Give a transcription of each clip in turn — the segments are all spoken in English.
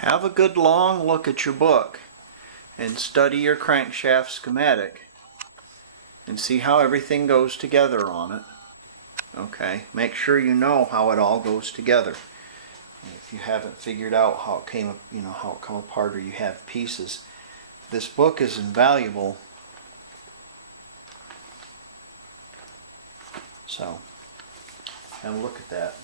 Have a good long look at your book and study your crankshaft schematic and see how everything goes together on it. Okay, make sure you know how it all goes together. If you haven't figured out how it came, how it come apart, or you have pieces, this book is invaluable. So, have a look at that.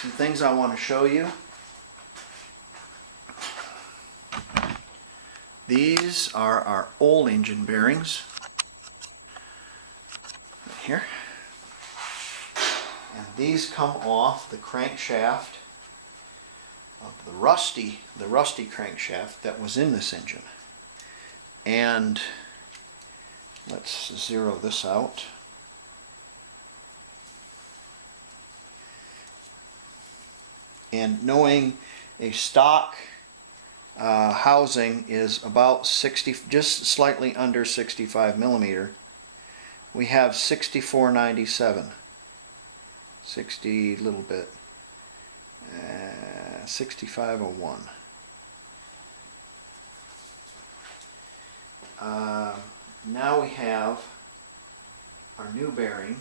Some things I want to show you. These are our old engine bearings. Right here. And these come off the crankshaft of the rusty crankshaft that was in this engine. And let's zero this out. And knowing a stock housing is about 60, just slightly under 65 millimeter, we have 6497. 60 little bit. 6501. Now we have our new bearing.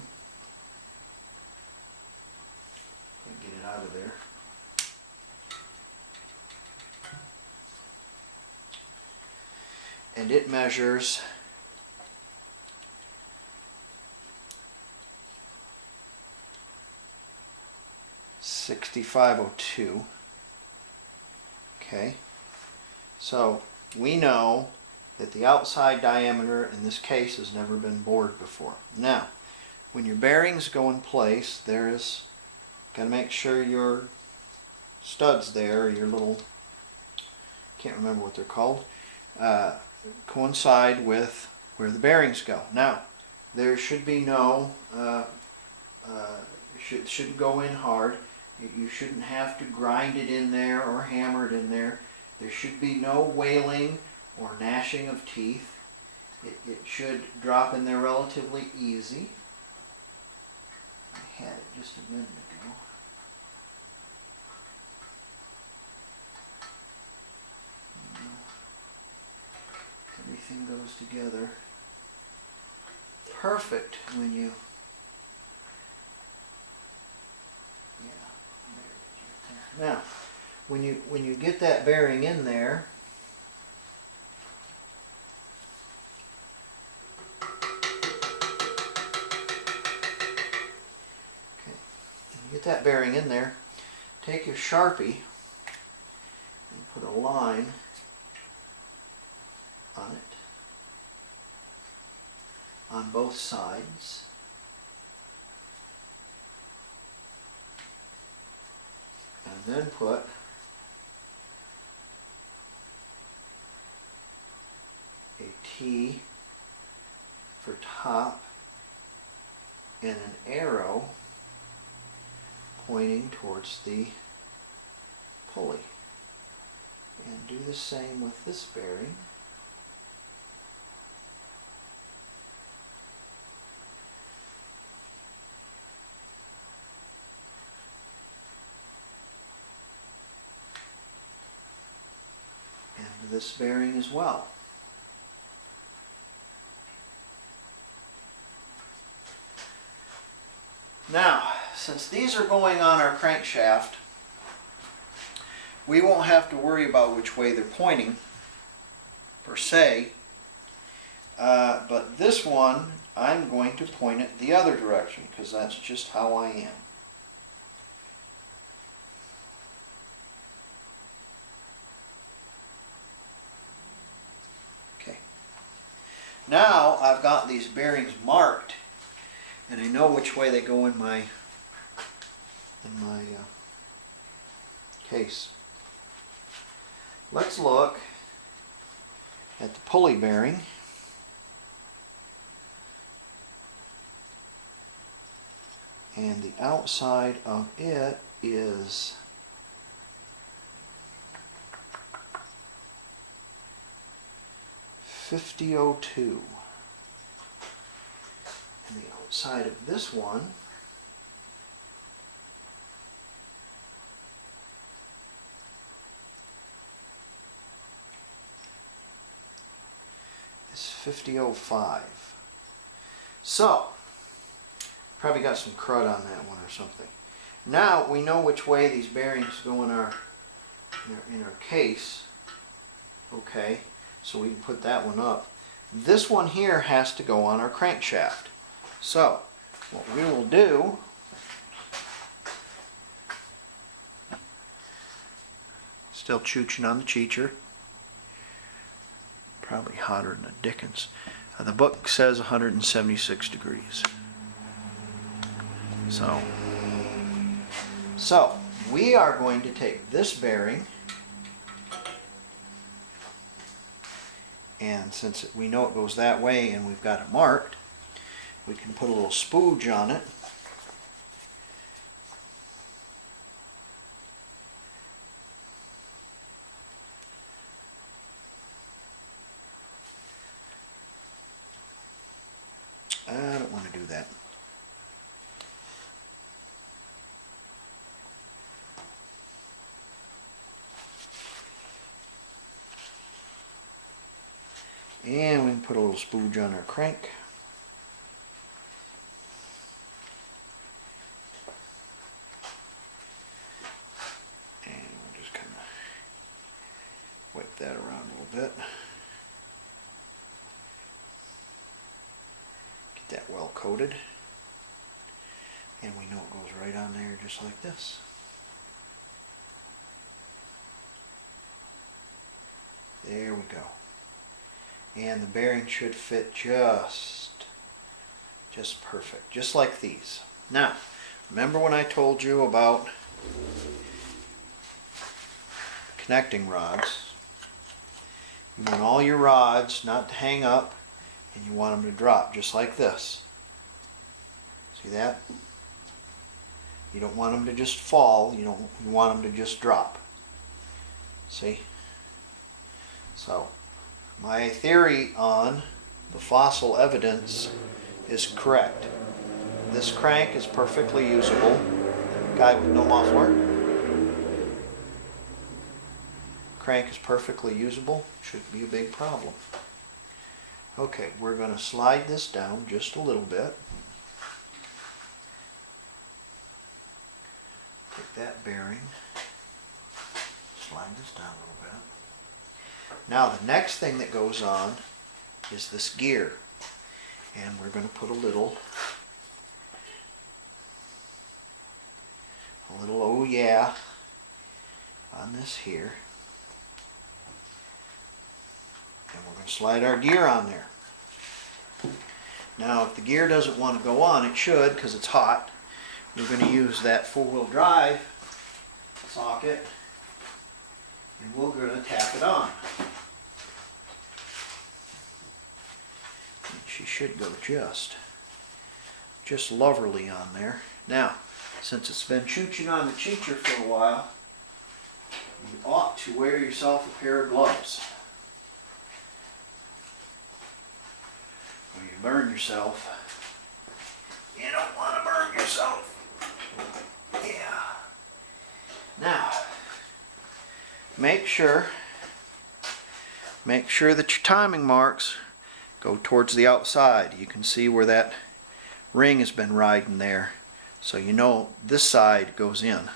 Get it out of there. And it measures 6502. Okay, so we know that the outside diameter in this case has never been bored before. Now, when your bearings go in place, got to make sure your studs there, your little, can't remember what they're called, coincide with where the bearings go. Now, there should be no, shouldn't go in hard. You shouldn't have to grind it in there or hammer it in there. There should be no wailing or gnashing of teeth. It should drop in there relatively easy. I had it just a minute ago. Everything goes together perfect when you, now when you get that bearing in there, take your Sharpie and put a line on it on both sides. And then put a T for top and an arrow pointing towards the pulley. And do the same with this bearing. And this bearing as well. Now, since these are going on our crankshaft, we won't have to worry about which way they're pointing, per se. But this one, I'm going to point it the other direction, because that's just how I am. Okay. Now I've got these bearings marked, and I know which way they go in my case. Let's look at the pulley bearing. And the outside of it is .5002. And the outside of this one 50.05. So, probably got some crud on that one or something. Now we know which way these bearings go in our case. Okay, so we can put that one up. This one here has to go on our crankshaft. So, what we will do, still chooching on the cheecher, probably hotter than the dickens. The book says 176 degrees. So we are going to take this bearing, and since we know it goes that way and we've got it marked, we can put a little spooge on it. I don't want to do that. And we can put a little spooge on our crank. And we'll just kind of wipe that around a little bit. Get that well coated. And we know it goes right on there just like this. There we go. And the bearing should fit just perfect, just like these. Now, remember when I told you about connecting rods? You want all your rods not to hang up, and you want them to drop just like this. See that? You don't want them to just fall, you want them to just drop. See? So, my theory on the fossil evidence is correct. This crank is perfectly usable. Guy with no muffler. Crank is perfectly usable. Shouldn't be a big problem. Okay, we're going to slide this down just a little bit. Take that bearing. Slide this down a little bit. Now the next thing that goes on is this gear, and we're going to put a little oh yeah on this here, and we're going to slide our gear on there. Now if the gear doesn't want to go on, it should because it's hot. We're going to use that four-wheel drive socket, and we're going to tap it on. She should go just lovely on there. Now, since it's been chooching on the cheecher for a while, you ought to wear yourself a pair of gloves. When you burn yourself, you don't want to burn yourself. Yeah. Now, make sure that your timing marks go towards the outside. You can see where that ring has been riding there. So you know this side goes in.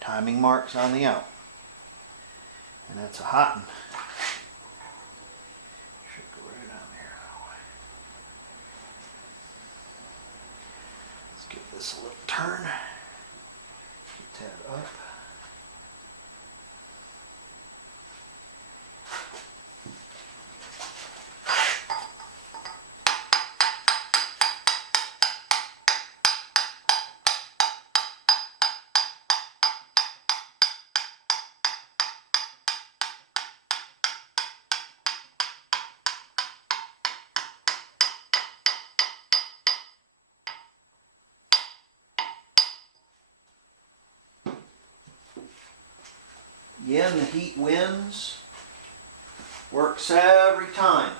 Timing marks on the out. And that's a hot one. Should go right on there. Let's give this a little turn. Get that up. Again, the heat wins. Works every time.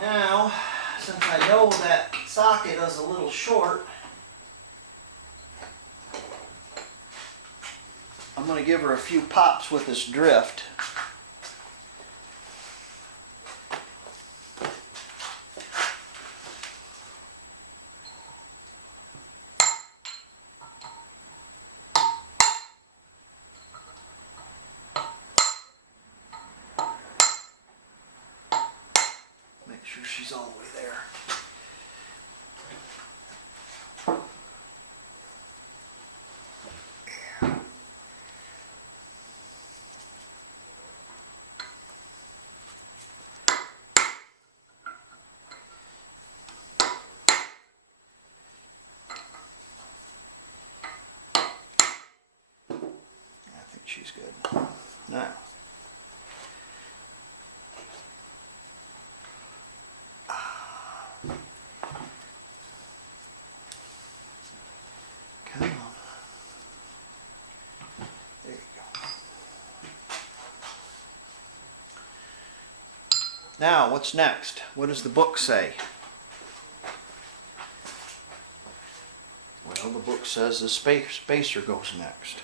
Now, since I know that socket is a little short, I'm going to give her a few pops with this drift. she's all the way there. I think she's good. Now, come on. There you go. Now, what's next? What does the book say? Well, the book says the spacer goes next.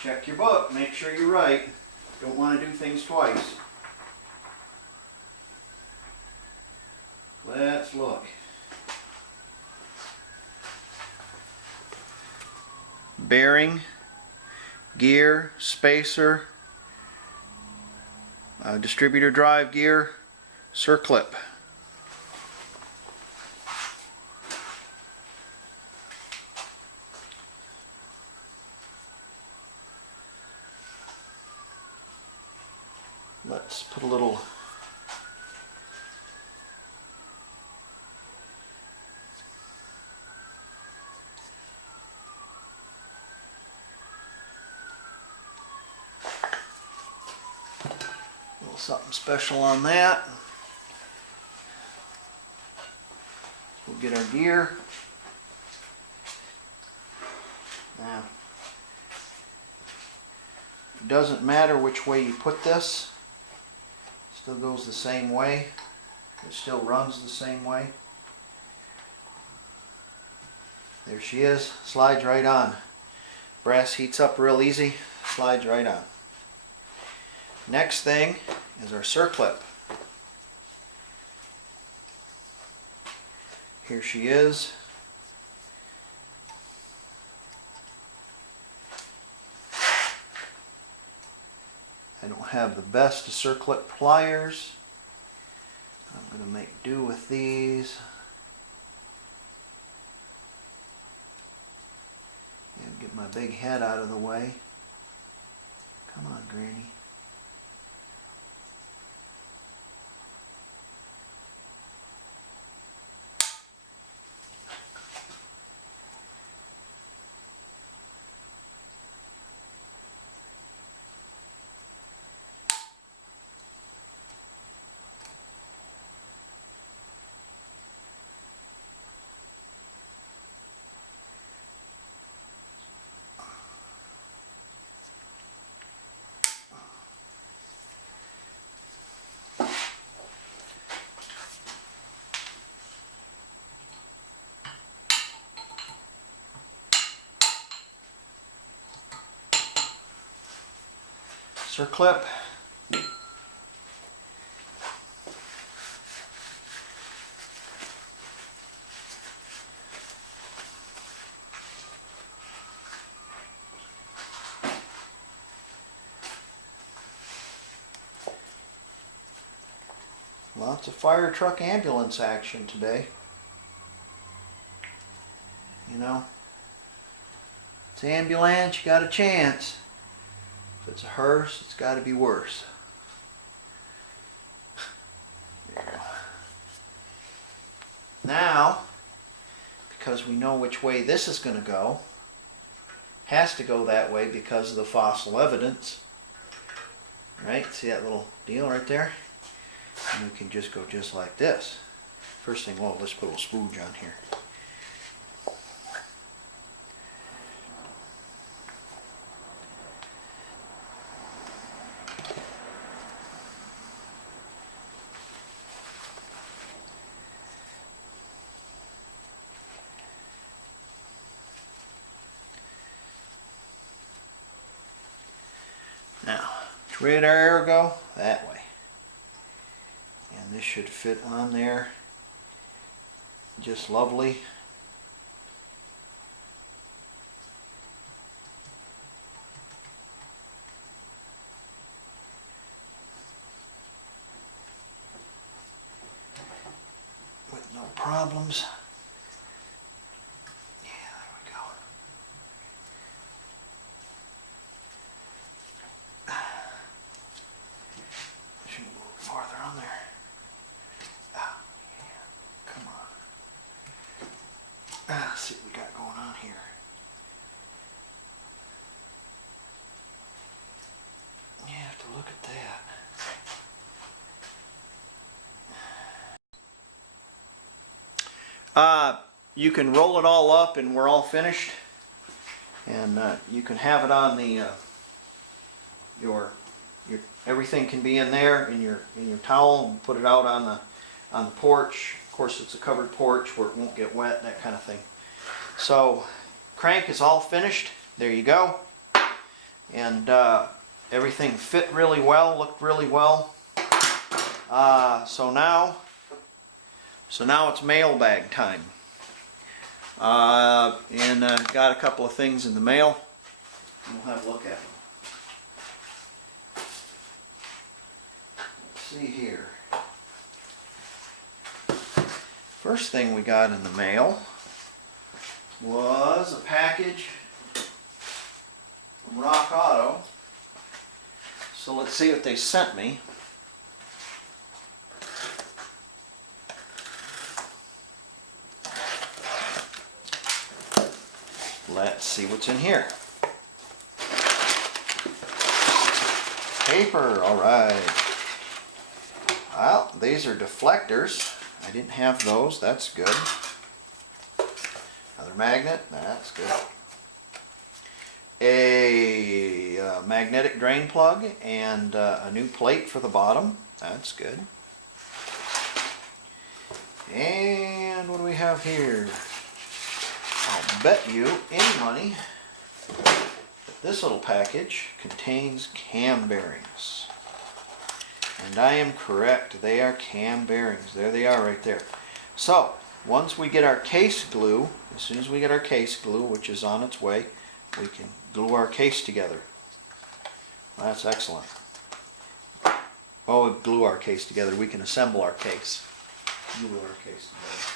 Check your book, make sure you're right. Don't want to do things twice. Let's look. Bearing, gear, spacer, distributor drive gear, circlip. Let's put a little something special on that. We'll get our gear. Now, it doesn't matter which way you put this. Still goes the same way. It still runs the same way. There she is. Slides right on. Brass heats up real easy. Slides right on. Next thing is our circlip. Here she is. I don't have the best of circlip pliers. I'm going to make do with these. And get my big head out of the way. Come on, Granny. Circlip. Lots of fire truck ambulance action today. You know, it's ambulance, you got a chance. If it's a hearse, it's got to be worse. There you go. Now, because we know which way this is going to go, has to go that way because of the fossil evidence. Right? See that little deal right there? And we can just go just like this. First thing, well, let's put a little spooge on here. Now, which way did our arrow go? That way. And this should fit on there just lovely. With no problems. Yeah, there we go. Should move farther on there. Ah, yeah. Come on. Let's see what we got going on here. You have to look at that. You can roll it all up and we're all finished. And you can have it on the your everything can be in there in your towel and put it out on the porch. Of course, it's a covered porch where it won't get wet, that kind of thing. So crank is all finished. There you go. And everything fit really well, looked really well. So now it's mailbag time. And got a couple of things in the mail. We'll have a look at them. Let's see here. First thing we got in the mail was a package from Rock Auto. So let's see what they sent me. Let's see what's in here. Paper, all right. Well, these are deflectors. I didn't have those, that's good. Another magnet, that's good. A magnetic drain plug and a new plate for the bottom, that's good. And what do we have here? I'll bet you any money that this little package contains cam bearings. And I am correct, they are cam bearings. There they are right there. So, once we get our case glue, as soon as we get our case glue, which is on its way, we can glue our case together. That's excellent. Oh, glue our case together. We can assemble our case. Glue our case together.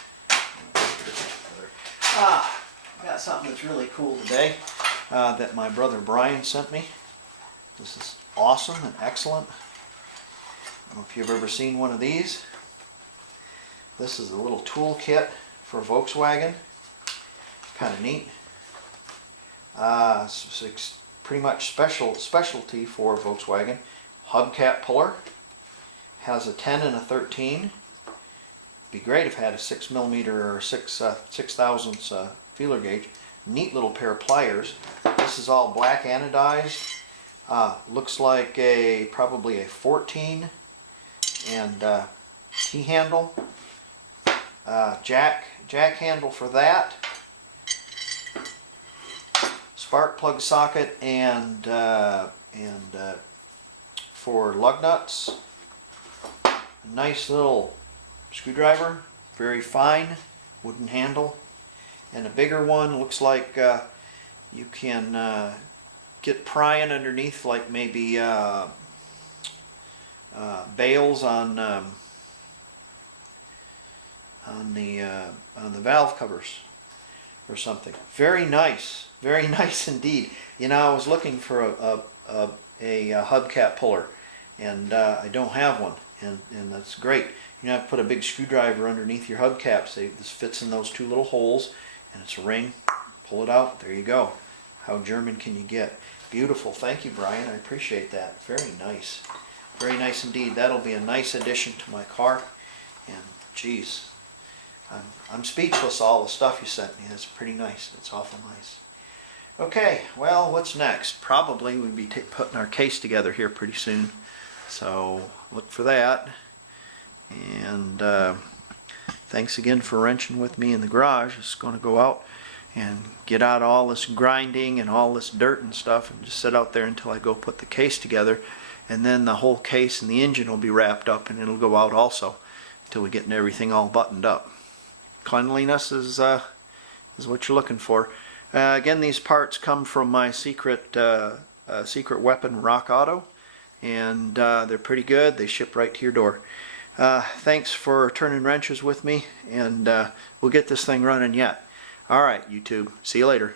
I got something that's really cool today that my brother Brian sent me. This is awesome and excellent. I don't know if you've ever seen one of these. This is a little tool kit for Volkswagen. Kind of neat. It's pretty much specialty for Volkswagen. Hubcap puller. Has a 10 and a 13. Be great if it had a 6mm or 6 thousandths feeler gauge. Neat little pair of pliers. This is all black anodized. Looks like probably a 14 and T-handle. Jack handle for that. Spark plug socket and for lug nuts. A nice little screwdriver, very fine wooden handle, and a bigger one. Looks like you can get prying underneath, like maybe bales on the valve covers or something. Very nice indeed. You know, I was looking for a hubcap puller, and I don't have one, and that's great. You have to put a big screwdriver underneath your hubcap. So this fits in those two little holes, and it's a ring. Pull it out. There you go. How German can you get? Beautiful. Thank you, Brian. I appreciate that. Very nice. Very nice indeed. That'll be a nice addition to my car. And geez, I'm speechless. All the stuff you sent me. That's pretty nice. It's awful nice. Okay. Well, what's next? Probably we'll be putting our case together here pretty soon. So look for that. And thanks again for wrenching with me in the garage. It's going to go out and get out all this grinding and all this dirt and stuff and just sit out there until I go put the case together, and then the whole case and the engine will be wrapped up and it'll go out also until we get everything all buttoned up. Cleanliness is what you're looking for. Again, these parts come from my secret weapon, Rock Auto, and they're pretty good. They ship right to your door. Thanks for turning wrenches with me, and we'll get this thing running yet. All right, YouTube. See you later.